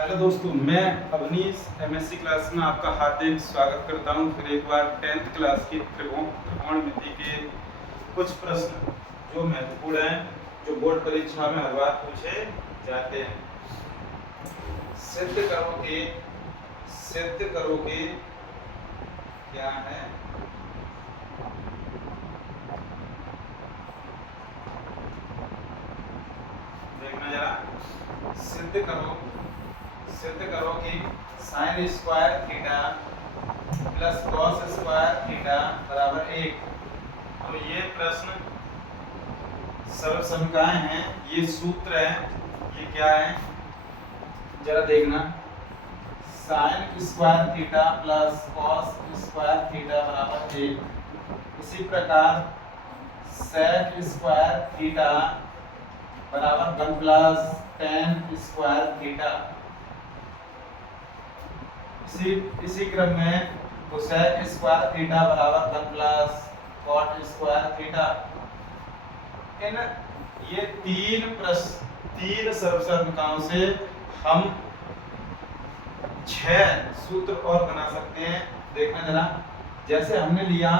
Hello दोस्तों, मैं Awanish MSc class में आपका हार्दिक स्वागत करता हूं। फिर एक बार 10th क्लास की त्रिकोणमिति के कुछ प्रश्न जो महत्वपूर्ण हैं, जो बोर्ड परीक्षा में हर बार पूछे जाते हैं। सिद्ध करोगे क्या है? देखना जरा। सिद्ध करो कि sine square theta plus cos square theta बराबर 1। तो ये प्रश्न सर्वसमकाएं हैं, ये सूत्र है, ये क्या है जरा देखना। Sine square theta plus cos square theta बराबर 1। इसी प्रकार सेक स्क्वायर थीटा बराबर 1 प्लस टेन स्क्वायर थीटा। इसी क्रम में कोसेक स्क्वायर थीटा बराबर 1 प्लस कॉट स्क्वायर थीटा। इन ये तीन सर्वसमकाओं से हम 6 सूत्र और बना सकते हैं। देखना जरा। जैसे हमने लिया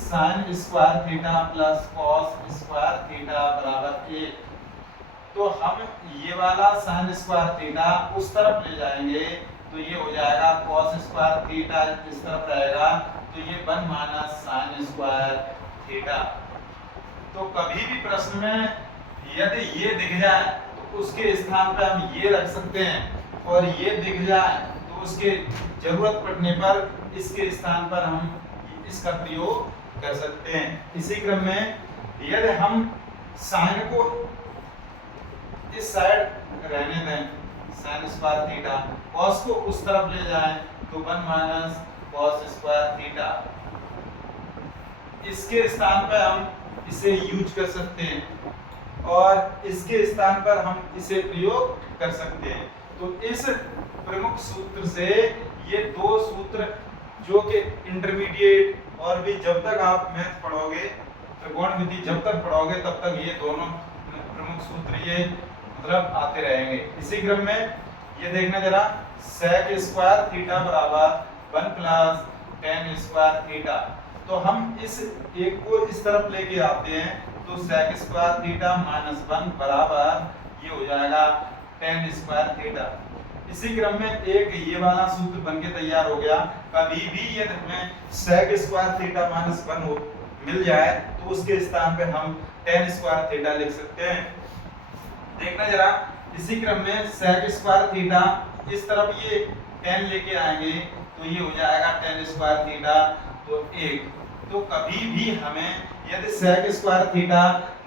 sine square theta plus cos square theta बराबर 1, तो हम ये वाला साइन स्क्वायर थीटा उस तरफ ले जाएंगे तो ये हो जाएगा कॉस स्क्वायर थीटा, इस तरफ रहेगा तो ये 1 माइनस साइन स्क्वायर थीटा। तो कभी भी प्रश्न में यदि ये दिख जाए तो उसके स्थान पर हम ये रख सकते हैं, और ये दिख जाए तो उसके जरूरत पड़ने पर इसके स्थान पर हम इसका प्रयोग कर सकते हैं। इसी क्रम में यदि हम साइन को इस साइड रहने दें, साइन स्क्वायर थीटा, कॉस को उस तरफ ले जाएं तो 1 माइनस कॉस स्क्वायर थीटा। इसके स्थान पर हम इसे यूज कर सकते हैं और इसके स्थान पर हम इसे प्रयोग कर सकते हैं। तो इस प्रमुख सूत्र से ये दो सूत्र जो कि इंटरमीडिएट और भी जब तक आप मैथ पढ़ोगे, त्रिकोणमिति जब तक पढ़ोगे तब तक ये दोनों प्रमुख सूत्र ये मतलब आते रहेंगे। इसी क्रम में ये देखना जरा, सेक स्क्वायर थीटा बराबर 1 प्लस टेन स्क्वायर थीटा। तो हम इस एक को इस तरफ लेके आते हैं तो सेक स्क्वायर थीटा माइनस 1 बराबर ये हो जाएगा टेन स्क्वायर थीटा। इसी क्रम में एक ये वाला सूत्र बनके तैयार हो गया। कभी भी यदि हमें सेक स्क्वायर थीटा माइनस 1 मिल जाए तो उसके स्थान पे हम टेन स्क्वायर थीटा लिख सकते हैं। देखना जरा। इसी क्रम में सेक स्क्वायर थीटा इस तरफ ये टेन लेके आएंगे तो ये हो जाएगा टेन स्क्वायर थीटा तो 1। तो कभी भी हमें यदि sec square theta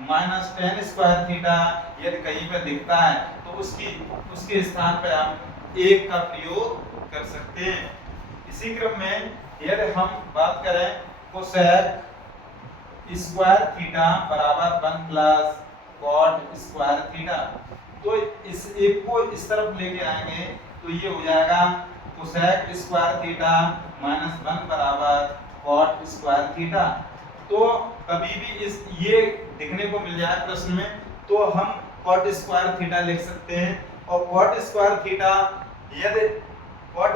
minus tan square theta यदि कहीं पे दिखता है तो उसके स्थान पे हम 1 का प्रयोग कर सकते हैं। इसी क्रम में यदि हम बात करें कोसेक स्क्वायर थीटा बराबर 1 प्लस कॉट स्क्वायर थीटा, तो इस एक को इस तरफ लेके आएंगे तो ये हो जाएगा कोसेक स्क्वायर थीटा माइनस 1 बराबर कॉट स्क्वायर थीटा। तो कभी भी इस ये दिखने को मिल जाए प्रश्न में तो हम कॉट स्क्वायर थीटा लिख सकते हैं। और कॉट स्क्वायर थीटा यदि कॉट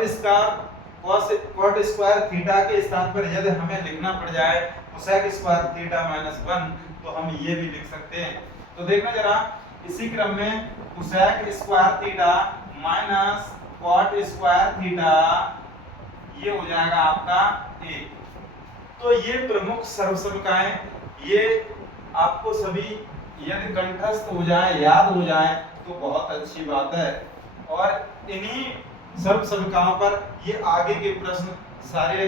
स्क्वायर थीटा के स्थान पर यदि हमें लिखना पड़ जाए कोसेक स्क्वायर थीटा माइनस 1 तो हम ये भी लिख सकते हैं। तो देखना जरा। इसी क्रम में cosec square theta minus cot square theta ये हो जाएगा आपका 1। तो ये प्रमुख सर्वसमकाएं ये आपको सभी यदि कंठस्थ हो जाए, याद हो जाए तो बहुत अच्छी बात है। और इन्हीं सर्वसमकाओं पर ये आगे के प्रश्न सारे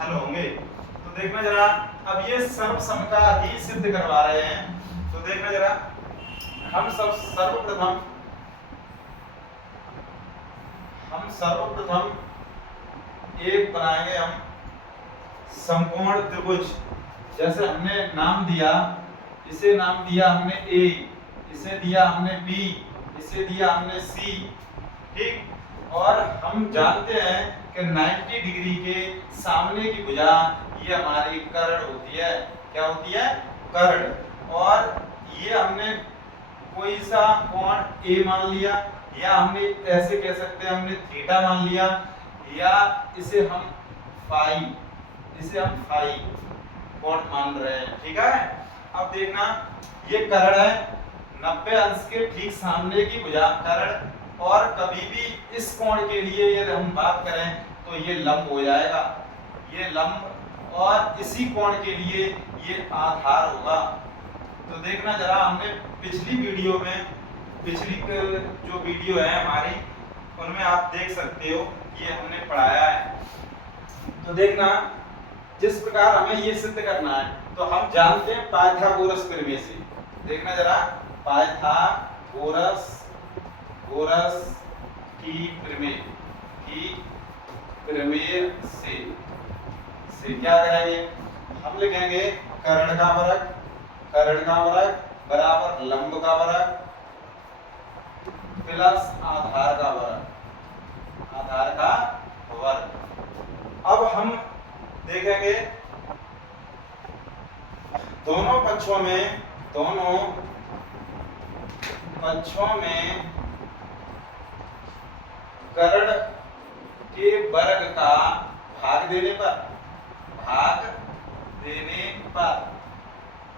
हल होंगे। तो देखना जरा। अब ये सर्वसमका ही सिद्ध करवा रहे हैं। तो देखना जरा। हम सर्वप्रथम एक बनाएंगे हम समकोण त्रिभुज। जैसे हमने नाम दिया, इसे नाम दिया हमने ए, इसे दिया हमने बी, इसे दिया हमने सी, ठीक। और हम जानते हैं कि 90 डिग्री के सामने की भुजा ये हमारी कर्ण होती है। क्या होती है? कर्ण। और ये हमने कोई सा कोण ए मान लिया या हमने ऐसे कह सकते हैं, हमने थीटा मान लिया, या इसे हम फाई कोण मान रहे हैं। ठीक है, अब देखना ये करण है 90 अंश के ठीक सामने की भुजा करण, और कभी भी इस कोण के लिए यदि हम बात करें तो ये लंब हो जाएगा, ये लंब, और इसी कोण के लिए ये आधार होगा। तो देखना जरा, हमने पिछली वीडियो में, पिछली जो वीडियो है हमारी, उनमें आप देख सकते हो ये हमने पढ़ाया है। तो देखना जिस प्रकार हमें ये सिद्ध करना है, तो हम जानते हैं पाइथागोरस प्रमेय से। देखना जरा, पाइथागोरस की प्रमेय से क्या करेंगे, हम लिखेंगे कर्ण का वर्ग बराबर लंब का वर्ग प्लस आधार का वर्ग। अब हम देखेंगे दोनों पक्षों में कर्ण के वर्ग का भाग देने पर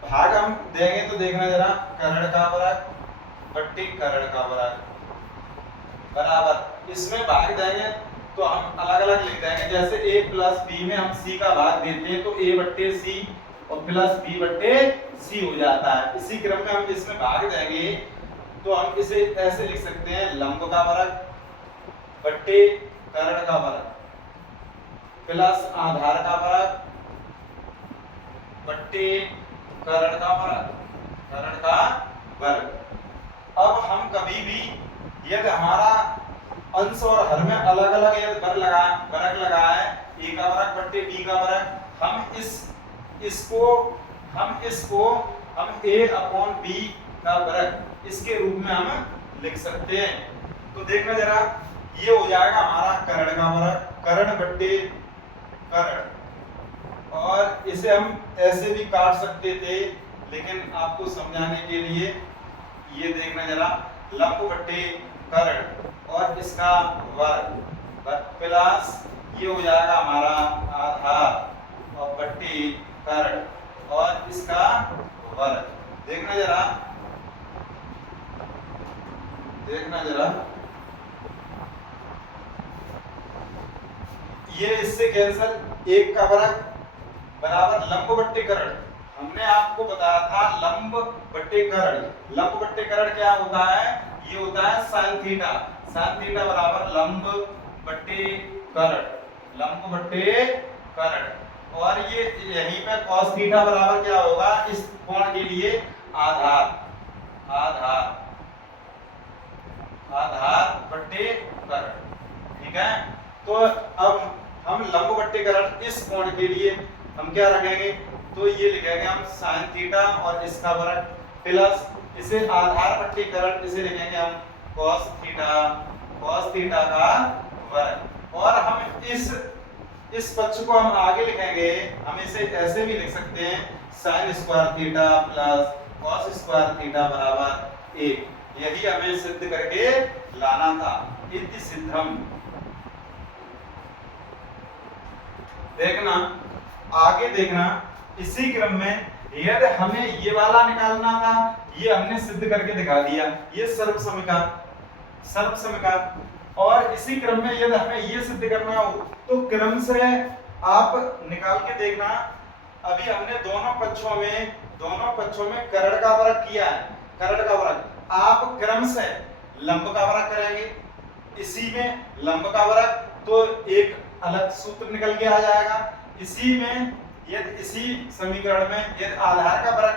भाग हम देंगे, तो देखना जरा, कर्ण का वर्ग बट्टी कर्ण का वर्ग बराबर, इसमें भाग देंगे तो हम अलग अलग लिख देंगे, जैसे a प्लस बी में हम c का भाग देते हैं तो a बट्टे c और प्लस b बट्टे c हो जाता है। इसी क्रम में हम इसमें भाग देंगे तो हम इसे ऐसे लिख सकते हैं, लंब का वर्ग बट्टे कर्ण का वर्ग प्लस आधार का वर्ग बट्टे कर्ण का वर्ग। अब हम कभी भी यदि हमारा अंश और हर में अलग अलग यदि वर्ग लगा है, a का वर्ग बट्टे b का वर्ग, हम इसको हम a अपॉन b का वर्ग इसके रूप में हम लिख सकते हैं। तो देखना जरा, ये हो जाएगा हमारा कर्ण का वर्ग, कर्ण बट्टे कर्ण, और इसे हम ऐसे भी काट सकते थे, लेकिन आपको समझाने के लिए ये देखना जरा, लंब बट्टे कर्ण और इसका वर्ग प्लस ये हो जाएगा हमारा आधार और बट्टे कर्ण और इसका वर्ग। देखना जरा ये इससे कैंसल, एक का वर्ग बराबर लंब बट्टे कर्ण। हमने आपको बताया था लंब बट्टे कर्ण क्या होता है, ये होता है साइन थीटा बराबर लंब बट्टे कर्ण, और ये यहीं पे कॉस थीटा बराबर क्या होगा, इस कोण के लिए आधार बट्टे कर्ण। ठीक है, तो अब हम लंब बट्टे कर्ण इस कोण के लिए हम क्या रखेंगे, तो ये लिखेंगे हम साइन थीटा और इसका वर्ग प्लस इसे आधार बट्टे कर्ण, इसे लिखेंगे हम कॉस थीटा का वर्ग, और हम इस पक्ष को हम आगे लिखेंगे, हम इसे ऐसे भी लिख सकते हैं, sine square theta plus cos square theta बराबर 1। यही हमें सिद्ध करके लाना था, इति सिद्धम। देखना आगे, देखना इसी क्रम में यदि हमें ये वाला निकालना था, ये हमने सिद्ध करके दिखा दिया, ये सर्वसमिका, और इसी क्रम में यदि हमें ये सिद्ध करना हो तो क्रम से आप निकाल के देखना। अभी हमने दोनों पक्षों में कर्ण का वर्ग किया है, आप क्रम से लंब का वर्ग करेंगे, इसी में लंब का वर्ग, तो एक अलग सूत्र निकल के आ जाएगा। इसी में इसी समीकरण में यदि आधार का वर्ग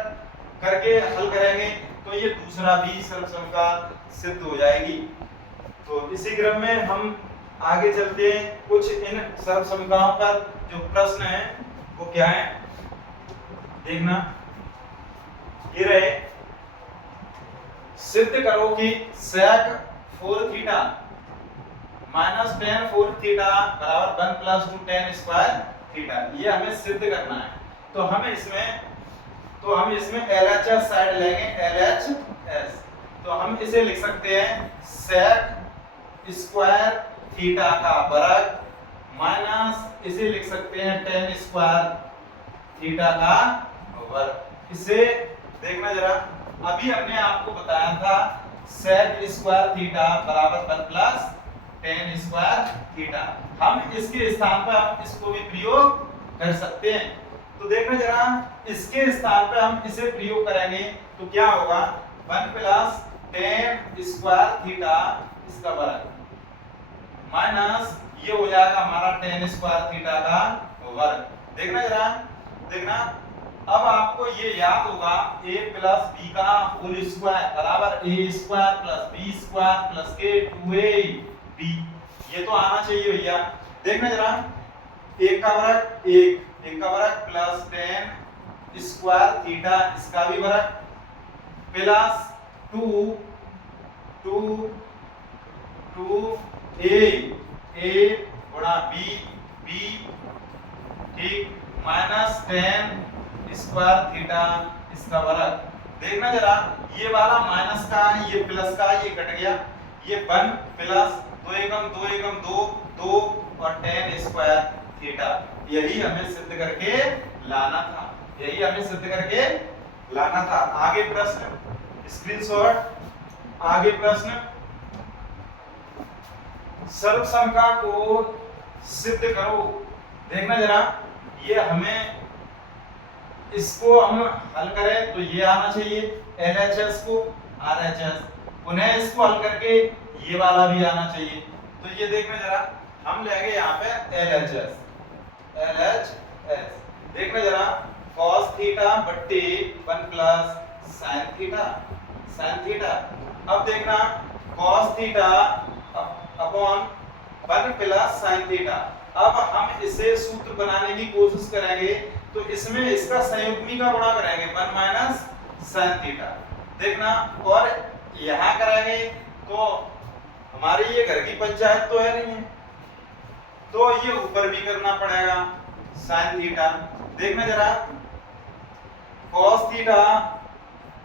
करके हल करेंगे तो ये दूसरा भी सर्वसमिका सिद्ध हो जाएगी। तो इसी क्रम में हम आगे चलते हैं, कुछ इन सर्वसमिकाओं पर जो प्रश्न है वो क्या है, देखना ये रहे, सिद्ध करो कि sec 4 theta minus tan 4 theta बराबर 1 प्लस 2 tan स्क्वायर थीटा, ये हमें सिद्ध करना है। तो हम इसमें LHS साइड लेंगे, LHS तो हम इसे लिख सकते हैं sec स्क्वायर थीटा का वर्ग माइनस इसे लिख सकते हैं tan स्क्वायर थीटा का वर्ग। इसे देखना जरा, अभी हमने आपको बताया था sec स्क्वायर थीटा बराबर 1 प्लस tan स्क्वायर थीटा। हम इसके स्थान पर हम इसको भी प्रयोग कर सकते हैं। तो देखना जरा, इसके स्थान पर हम इसे प्रयोग करेंगे तो क्या होगा, 1 प्लस tan स्क्वायर थीटा इसका वर्ग माइनस ये हो जाएगा हमारा tan स्क्वायर थीटा का वर्ग। देखना जरा, देखना अब आपको ये याद होगा a प्लस b का होल स्क्वायर बराबर a square plus b square plus के 2ab, ये तो आना चाहिए भैया। देखना जरा, एक का वर्ग एक का वर्ग प्लस tan स्क्वायर थीटा इसका भी वर्ग प्लस 2a गुणा b ठीक माइनस tan स्क्वायर थीटा इसका वर्ग। देखना जरा, ये वाला माइनस का है, ये प्लस का है, ये कट गया, ये 1 प्लस 2 एकम 2 एकम 2 2 और tan स्क्वायर थीटा। यही हमें सिद्ध करके लाना था, यही हमें सिद्ध करके लाना था। आगे प्रश्न स्क्रीनशॉट। आगे प्रश्न, सर्वसंख्या को सिद्ध करो। देखना जरा, ये हमें इसको हम हल करें तो ये आना चाहिए LHS को RHS, पुनः इसको हल करके ये वाला भी आना चाहिए। तो ये देखना जरा, हम लेंगे यहाँ पे LHS। देखना जरा, cos थीटा बट्टे 1 प्लस sin थीटा। अब देखना cos theta upon 1 plus sin theta. अब हम इसे सूत्र बनाने की कोशिश करेंगे तो इसमें इसका संयुग्मी का गुणा करेंगे 1 माइनस sin थीटा। देखना, और यहाँ करेंगे तो हमारी ये घर की पंचायत तो है नहीं है, तो ये ऊपर भी करना पड़ेगा sin थीटा। देखना जरा, cos theta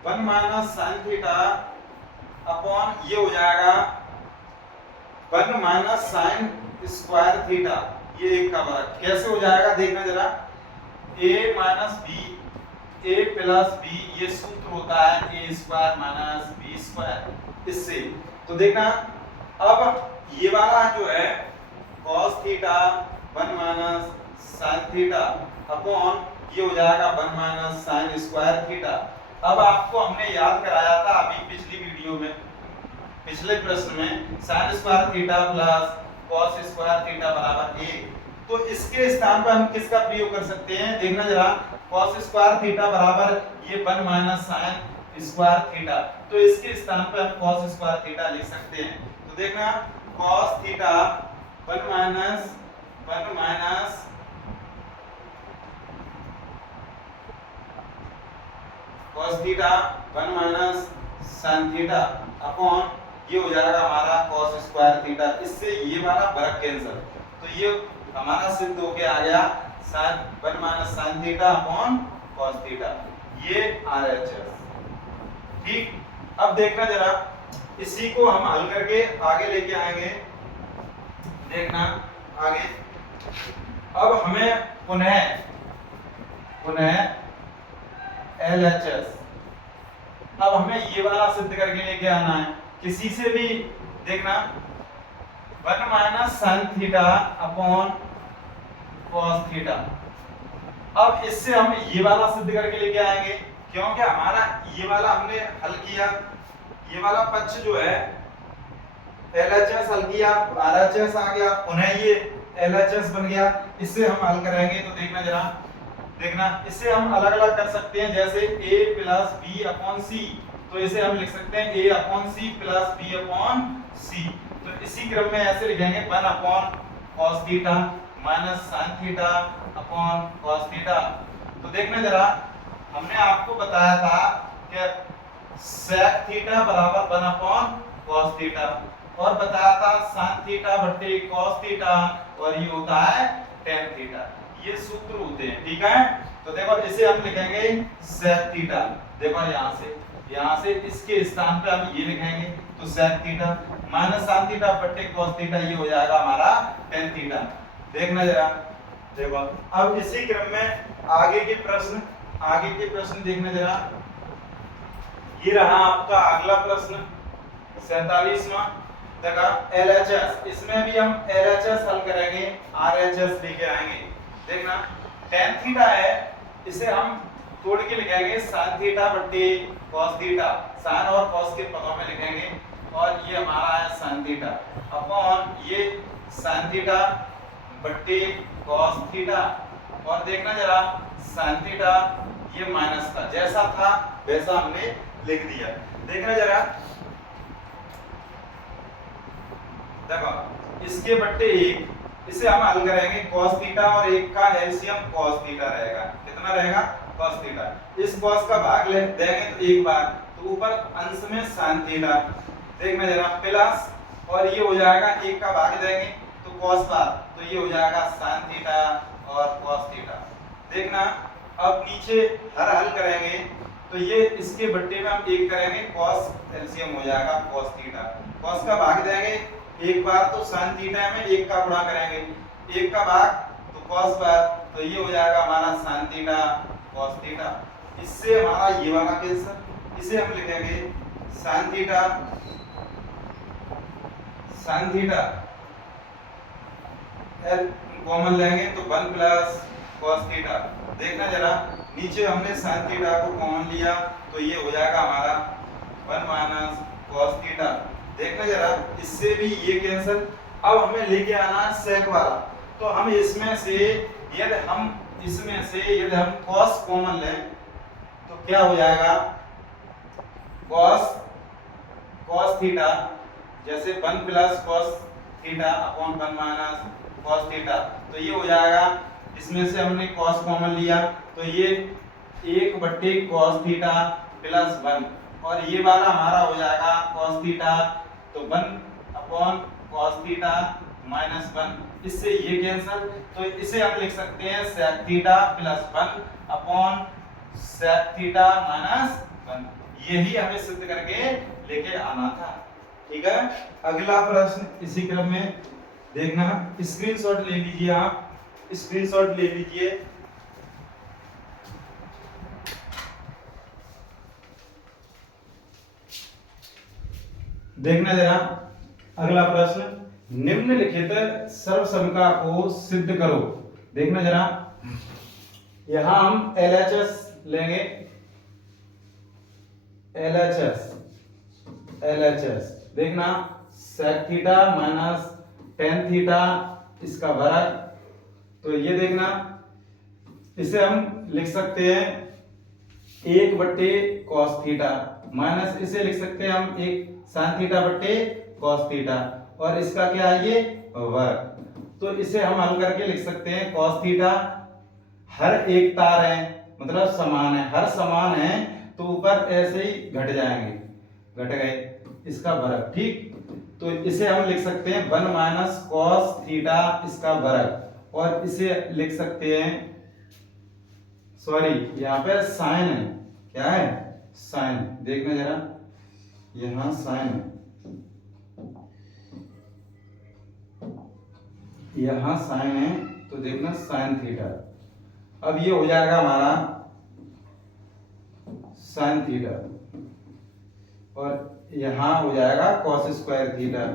1 minus sin theta upon ये हो जाएगा 1 माइनस sin स्क्वायर थीटा, ये एक का वर्ग। कैसे हो जाएगा देखना जरा, a minus b a plus b, ये सूत्र होता है a square minus b square, इससे। तो देखना, अब ये वाला जो है cos theta 1 minus sin theta upon ये हो जाएगा 1 माइनस sin स्क्वायर थीटा। अब आपको हमने याद कराया था अभी पिछली वीडियो में, पिछले प्रश्न में sin square theta plus cos square theta बराबर 1। तो इसके स्थान पर हम किसका प्रयोग कर सकते हैं, देखना जरा, cos स्क्वायर थीटा बराबर ये 1 माइनस sin स्क्वायर थीटा, तो इसके स्थान पर हम cos स्क्वायर थीटा लिख सकते हैं। तो देखना, cos theta 1 minus cos theta 1 minus sin theta upon ये हो जाएगा हमारा cos स्क्वायर थीटा, इससे ये वाला वर्ग कैंसिल, तो ये हमारा सिद्ध होके आ गया sin 1 minus sin theta upon cos theta, ये RHS। ठीक, अब देखना जरा, इसी को हम हल करके आगे लेके आएंगे। देखना आगे, अब हमें पुनः LHS, अब हमें ये वाला सिद्ध करके लेके आना है किसी से भी। देखना, 1 minus sin theta upon cos theta. अब इससे हम ये वाला सिद्ध करके लेके आएंगे, क्योंकि हमारा ये वाला हमने हल किया, ये वाला पक्ष जो है LHS हल किया, RHS आ गया, पुनः ये LHS बन गया, इससे हम हल करेंगे। तो देखना जरा, देखना, इसे हम अलग अलग कर सकते हैं, जैसे a plus b upon c, तो इसे हम लिख सकते हैं a upon c plus b upon c। तो इसी क्रम में ऐसे लिखेंगे 1 upon cos theta minus sin theta upon cos theta. तो देखना जरा, हमने आपको बताया था कि sec थीटा बराबर 1 अपॉन cos थीटा, और बताया था sin थीटा बट्टे cos थीटा, और ये होता है tan थीटा, ये सूत्र होते हैं। ठीक है, तो देखो इसे हम लिखेंगे sec थीटा, देखो यहाँ से यहाँ से इसके स्थान पे हम ये लिखेंगे तो sec theta minus sin theta बटे cos थीटा, ये हो जाएगा हमारा tan थीटा। देखना जरा, देखो अब इसी क्रम में आगे के प्रश्न देखना जरा। ये रहा आपका अगला प्रश्न 47वां। देखा LHS, इसमें भी हम LHS हल करेंगे, RHS लेके आएंगे। देखना tan थीटा है, इसे हम तोड़ के लिखेंगे sin थीटा बट्टे cos थीटा, sin और cos के पदों में लिखेंगे और ये हमारा है sin थीटा अपॉन ये sin थीटा बट्टे cos थीटा। और देखना जरा sin थीटा ये माइनस था, जैसा था वैसा हमने लिख दिया। देखना जरा, देखो इसके बट्टे 1, इसे हम हल करेंगे cos थीटा और 1 का एलसीएम cos थीटा रहेगा। कितना रहेगा? cos theta. इस cos का भाग ले देंगे तो एक बार, तो ऊपर अंश में sin थीटा। देखना जरा प्लस, और ये हो जाएगा 1 का भाग देंगे तो cos बार, तो ये हो जाएगा sin थीटा और cos थीटा। देखना अब नीचे हल करेंगे तो ये इसके बट्टे में हम 1 करेंगे, cos एलसीएम हो जाएगा cos थीटा। cos का भाग देंगे एक बार तो sin थीटा में 1 का गुणा करेंगे, 1 का भाग तो cos बार, तो ये हो जाएगा हमारा sin थीटा cos थीटा। इससे हमारा ये वाला कैंसिल, इसे हम लिखेंगे sin थीटा एल कॉमन लेंगे तो 1 प्लस cos थीटा। देखना जरा, नीचे हमने sin थीटा को कॉमन लिया तो ये हो जाएगा हमारा 1 माइनस cos थीटा। देखना जरा, इससे भी ये कैंसिल। अब हमें लेके आना है sec वाला, तो हम इसमें से यदि हम cos कॉमन लें तो क्या हो जाएगा, cos थीटा जैसे 1 plus cos theta upon 1 minus cos theta, तो ये हो जाएगा। इसमें से हमने cos कॉमन लिया तो ये 1 बट्टे cos थीटा प्लस 1, और ये वाला हमारा हो जाएगा cos थीटा, तो 1 अपॉन cos थीटा माइनस 1। इससे ये कैंसिल, तो इसे हम लिख सकते हैं sec theta plus 1 upon sec theta minus 1। यही हमें सिद्ध करके लेके आना था। ठीक है, अगला प्रश्न इसी क्रम में देखना, स्क्रीनशॉट ले लीजिए, आप स्क्रीनशॉट ले लीजिए। देखना जरा अगला प्रश्न, निम्नलिखित सर्वसमता को सिद्ध करो। देखना जरा, यहां हम LHS लेंगे, LHS देखना sec theta minus tan theta इसका वर्ग, तो ये देखना इसे हम लिख सकते हैं 1 बट्टे cos थीटा माइनस इसे लिख सकते हैं हम 1 sin थीटा बट्टे cos थीटा, और इसका क्या है ये वर्ग। तो इसे हम हल करके लिख सकते हैं cos थीटा, हर एक तार है मतलब समान है, हर समान है तो ऊपर ऐसे ही घट जाएंगे, घट गए, इसका वर्ग। ठीक, तो इसे हम लिख सकते हैं 1 माइनस cos थीटा इसका वर्ग, और इसे लिख सकते हैं, सॉरी यहाँ पे साइन है, क्या है साइन, देखना जरा यहाँ साइन है, यहाँ साइन है तो देखना साइन थीटा। अब ये हो जाएगा हमारा साइन थीटा, और यहाँ हो जाएगा cos स्क्वायर थीटा।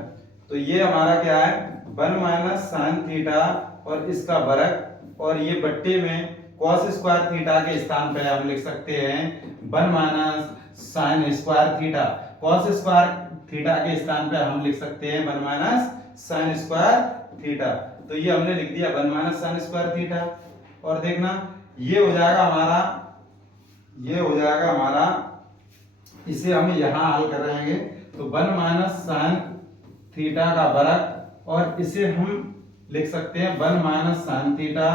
तो ये हमारा क्या है 1 माइनस साइन थीटा और इसका वर्ग, और ये बट्टे में cos स्क्वायर थीटा के स्थान पे हम लिख सकते हैं 1 minus sine square theta. cos square theta के स्थान पे हम लिख सकते हैं 1 माइनस साइन स्क्वायर थीटा। तो ये हमने लिख दिया 1 माइनस साइन स्क्वायर थीटा, और देखना ये हो जाएगा हमारा, इसे हम यहाँ हल कर रहेंगे तो 1 माइनस साइन थीटा का वर्ग, और इसे हम लिख सकते हैं 1 माइनस साइन थीटा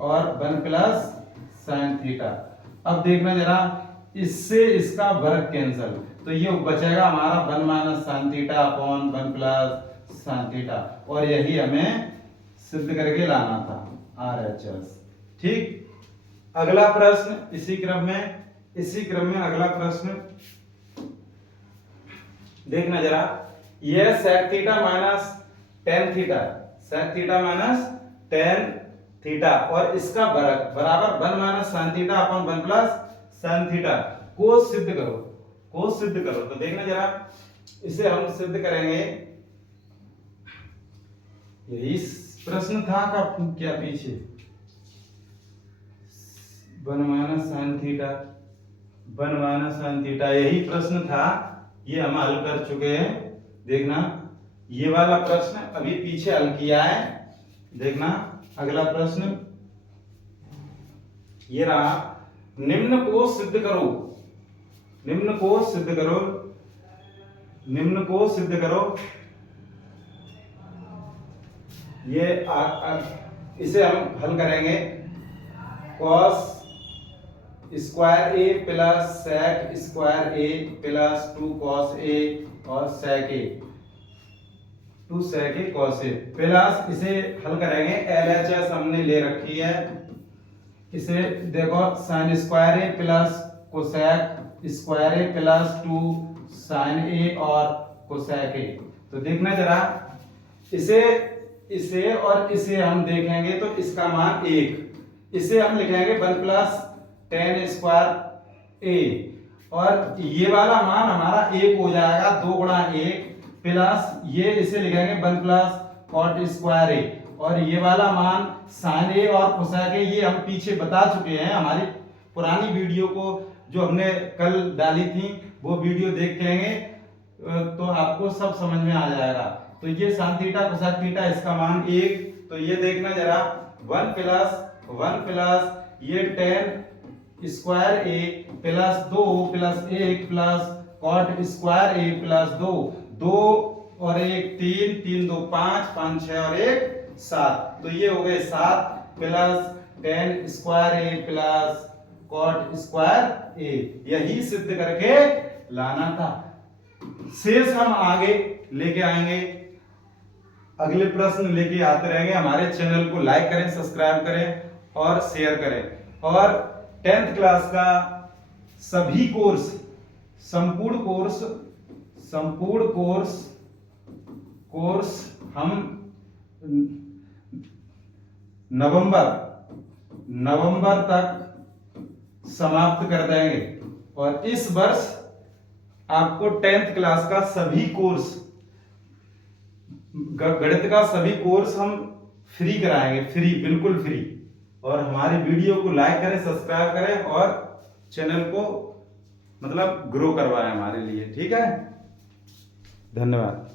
और 1 प्लस साइन थीटा। अब देखना जरा, इससे इसका वर्ग कैंसिल, तो ये बचेगा हमारा 1 minus sine theta upon 1 plus sine theta, और यही हमें सिद्ध करके लाना था RHS। ठीक, अगला प्रश्न इसी क्रम में अगला प्रश्न देखना जरा, ये sec theta minus tan theta, sec theta minus tan theta और इसका बराबर 1 minus sin theta upon 1 plus sin theta को सिद्ध करो, को सिद्ध करो। तो देखना जरा, इसे हम सिद्ध करेंगे। यही प्रश्न था का क्या पीछे 1 minus sin theta, 1 minus sin theta, यही प्रश्न था, ये हम हल कर चुके हैं। देखना ये वाला प्रश्न अभी पीछे हल किया है। देखना अगला प्रश्न ये रहा, निम्न को सिद्ध करो, निम्न को सिद्ध करो, निम्न को सिद्ध करो। ये इसे हम हल करेंगे, cos square A plus sec square A plus 2 cos ए और sec ए, 2 sec ए cos ए प्लस, इसे हल करेंगे LHS हमने ले रखी है। इसे देखो sin square A plus cosec square A plus 2 sin ए और cosec ए। तो देखना जरा, इसे और इसे हम देखेंगे तो इसका मान 1, इसे हम लिखेंगे 1 प्लस tan स्क्वायर ए और ये वाला मान हमारा 1 हो जाएगा, 2 गुणा 1 प्लस ये इसे लिखेंगे 1 प्लस cot स्क्वायर ए और ये वाला मान sin ए और cosec ए, ये हम पीछे बता चुके हैं। हमारी पुरानी वीडियो को जो हमने कल डाली थी वो वीडियो देख के आएंगे तो आपको सब समझ में आ जाएगा। तो ये sin थीटा cosec थीटा इसका मान 1, तो ये देखना जरा 1 प्लस ये tan square A plus 2 plus 1 plus cot square A plus 2, 2 और 1 3, 3 2 5, 5 6 और 1 7, तो ये हो गए 7 plus tan square A plus cot square ए। यही सिद्ध करके लाना था। शेष हम आगे लेके आएंगे, अगले प्रश्न लेके आते रहेंगे। हमारे चैनल को लाइक करें, सब्सक्राइब करें और शेयर करें। और 10th क्लास का सभी कोर्स, संपूर्ण कोर्स हम नवंबर तक समाप्त कर देंगे और इस वर्ष आपको 10th क्लास का सभी कोर्स, गणित का सभी कोर्स हम फ्री कराएंगे, फ्री, बिल्कुल फ्री। और हमारी वीडियो को लाइक करें, सब्सक्राइब करें और चैनल को मतलब ग्रो करवाएं हमारे लिए, ठीक है। धन्यवाद।